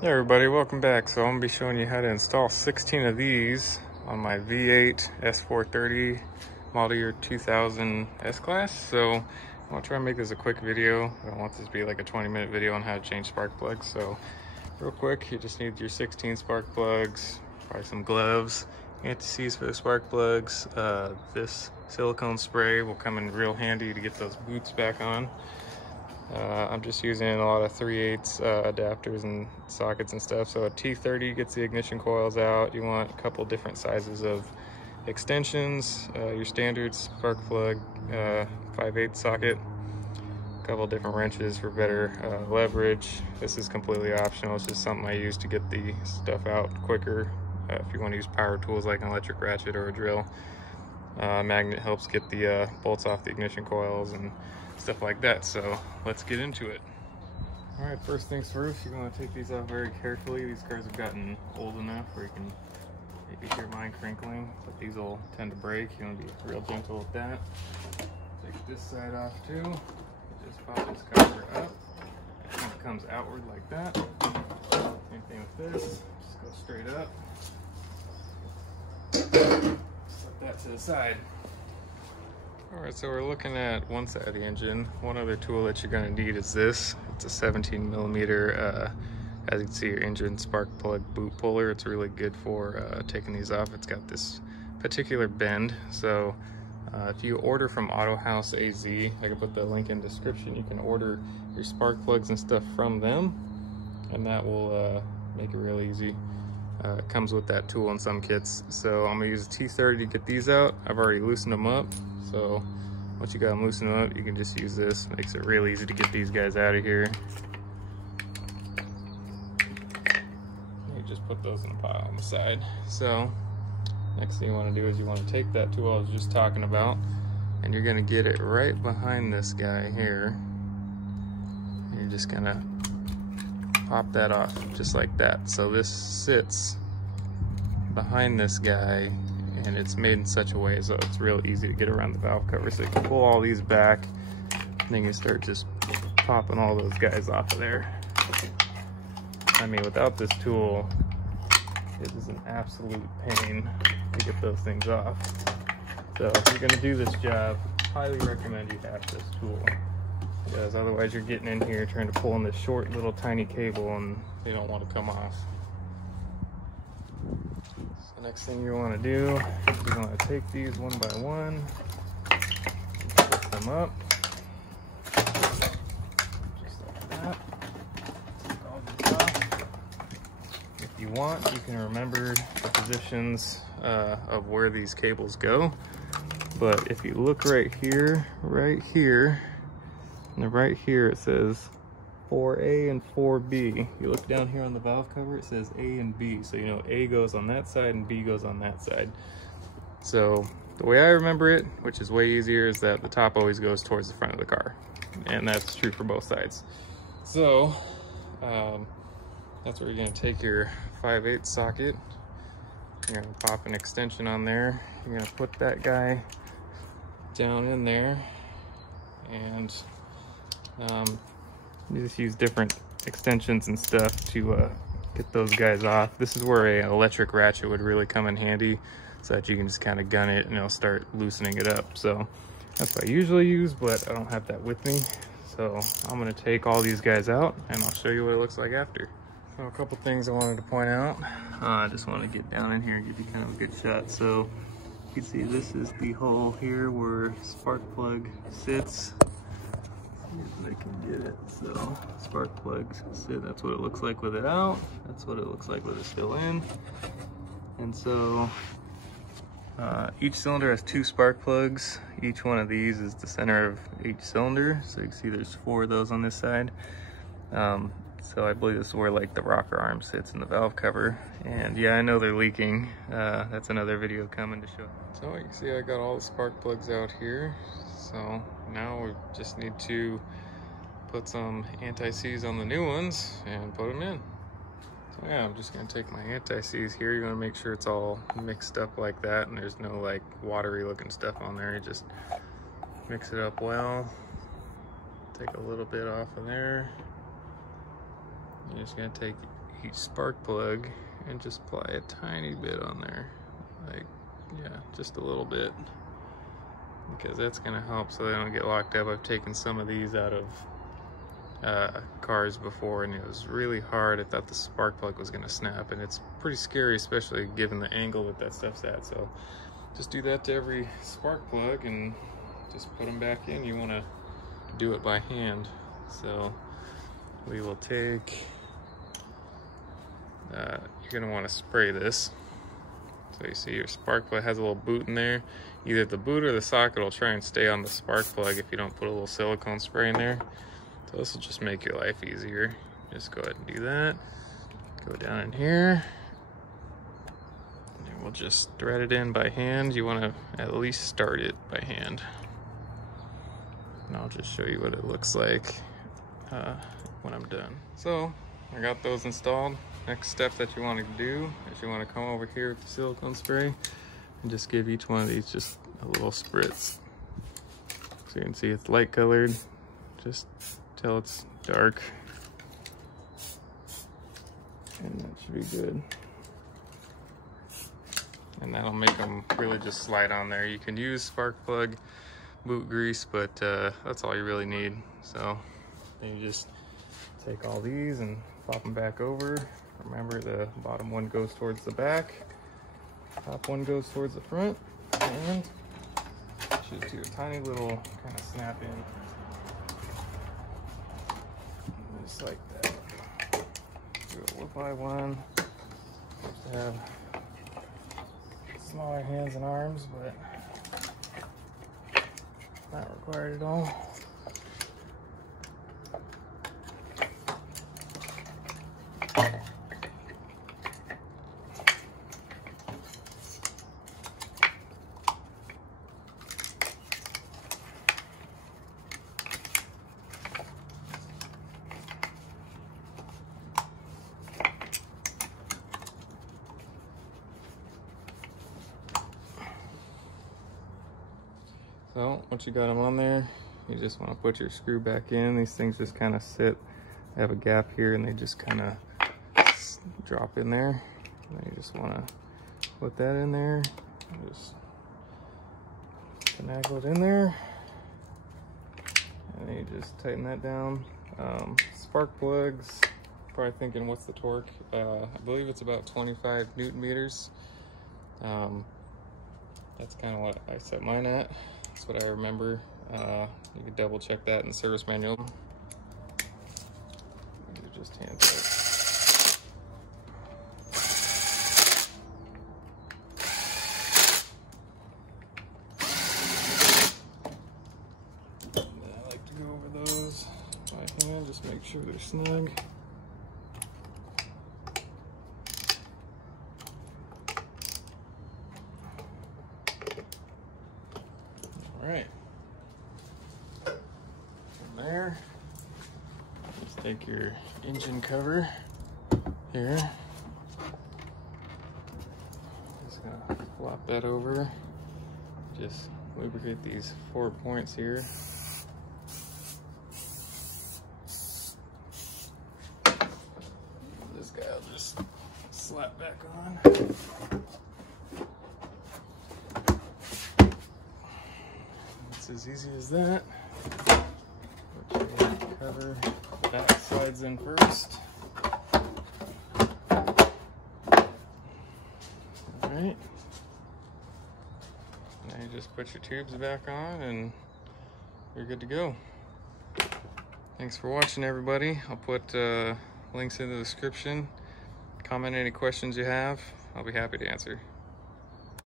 Hey everybody, welcome back. So I'm going to be showing you how to install 16 of these on my V8 S430 model year 2000 S-Class. So I'm going to try and make this a quick video. I don't want this to be like a 20-minute video on how to change spark plugs. So real quick, you just need your 16 spark plugs, probably some gloves, anti-seize for the spark plugs. This silicone spray will come in real handy to get those boots back on. I'm just using a lot of 3/8 adapters and sockets and stuff. So a T30 gets the ignition coils out. You want a couple different sizes of extensions, your standard spark plug 5/8 socket, a couple different wrenches for better leverage. This is completely optional. It's just something I use to get the stuff out quicker. If you want to use power tools like an electric ratchet or a drill. Magnet helps get the bolts off the ignition coils and stuff like that. So let's get into it. All right, first things first, you're going to take these out very carefully. These cars have gotten old enough where you can maybe hear mine crinkling, but these will tend to break. You want to be real gentle with that. Take this side off too. Just pop this cover up. It kind of comes outward like that. Same thing with this. Just go straight up. Set that to the side. All right, so we're looking at one side of the engine. One other tool that you're gonna need is this. It's a 17 millimeter, as you can see, your engine spark plug boot puller. It's really good for taking these off. It's got this particular bend. So if you order from Auto House AZ, I can put the link in the description. You can order your spark plugs and stuff from them, and that will make it real easy. It comes with that tool in some kits. So I'm gonna use a T30 to get these out. I've already loosened them up. So once you got them loosened up, you can just use this. Makes it real easy to get these guys out of here. You just put those in the pile on the side. So next thing you want to do is you want to take that tool I was just talking about, and you're gonna get it right behind this guy here. And you're just gonna pop that off just like that. So this sits behind this guy, and it's made in such a way so it's real easy to get around the valve cover. So you can pull all these back, and then you start just popping all those guys off of there. I mean, without this tool, it is an absolute pain to get those things off. So if you're gonna do this job, highly recommend you have this tool, because otherwise you're getting in here trying to pull on this short little tiny cable and they don't want to come off. So next thing you want to do is you want to take these one by one and flip them up just like that. Take all these off. If you want, you can remember the positions of where these cables go, but if you look right here, and right here it says 4A and 4B. You look down here on the valve cover, it says A and B. So you know A goes on that side and B goes on that side. So the way I remember it, which is way easier, is that the top always goes towards the front of the car. And that's true for both sides. So that's where you're gonna take your 5/8 socket. You're gonna pop an extension on there. You're gonna put that guy down in there, and you just use different extensions and stuff to get those guys off. This is where an electric ratchet would really come in handy, so that you can just kind of gun it and it'll start loosening it up. So that's what I usually use, but I don't have that with me. So I'm gonna take all these guys out and I'll show you what it looks like after. So a couple things I wanted to point out. I just want to get down in here and give you kind of a good shot. So you can see this is the hole here where spark plug sits. If I can get it. So spark plugs sit, that's what it looks like with it out. That's what it looks like with it still in. And so each cylinder has 2 spark plugs. Each one of these is the center of each cylinder. So you can see there's 4 of those on this side. So I believe this is where like the rocker arm sits in the valve cover. And yeah, I know they're leaking. That's another video coming to show. So you can see I got all the spark plugs out here. So now we just need to put some anti-seize on the new ones and put them in. So yeah, I'm just gonna take my anti-seize here. You're gonna make sure it's all mixed up like that and there's no like watery looking stuff on there. You just mix it up well. Take a little bit off of there. You're just gonna take each spark plug and just apply a tiny bit on there. Like, yeah, just a little bit. Because that's gonna help so they don't get locked up. I've taken some of these out of cars before and it was really hard. I thought the spark plug was gonna snap, and it's pretty scary, especially given the angle that stuff's at. So just do that to every spark plug and just put them back in. You wanna do it by hand. So we will take, you're gonna wanna spray this. So you see your spark plug has a little boot in there. Either the boot or the socket will try and stay on the spark plug if you don't put a little silicone spray in there. So this will just make your life easier. Just go ahead and do that. Go down in here. And we'll just thread it in by hand. You want to at least start it by hand. And I'll just show you what it looks like when I'm done. So I got those installed. Next step that you want to do is you want to come over here with the silicone spray and just give each one of these just a little spritz. So you can see it's light colored, just till it's dark. And that should be good. And that'll make them really just slide on there. You can use spark plug boot grease, but that's all you really need. So then you just take all these and pop them back over. Remember, the bottom one goes towards the back, top one goes towards the front, and just do a tiny little kind of snap in, just like that. Do it one by one. Just have smaller hands and arms, but not required at all. So once you got them on there, you just want to put your screw back in. These things just kind of sit, they have a gap here and they just kind of drop in there. And you just want to put that in there, and just finagle it in there, and then you just tighten that down. Spark plugs, probably thinking what's the torque? I believe it's about 25 Newton meters. That's kind of what I set mine at. That's what I remember. You can double check that in the service manual. You just hand tight. I like to go over those by hand, just make sure they're snug. Alright, from there, just take your engine cover here, just gonna flop that over, just lubricate these 4 points here. This guy will just slap back on. As easy as that. Cover, the back slides in first. Alright. Now you just put your tubes back on and you're good to go. Thanks for watching, everybody. I'll put links in the description. Comment any questions you have. I'll be happy to answer.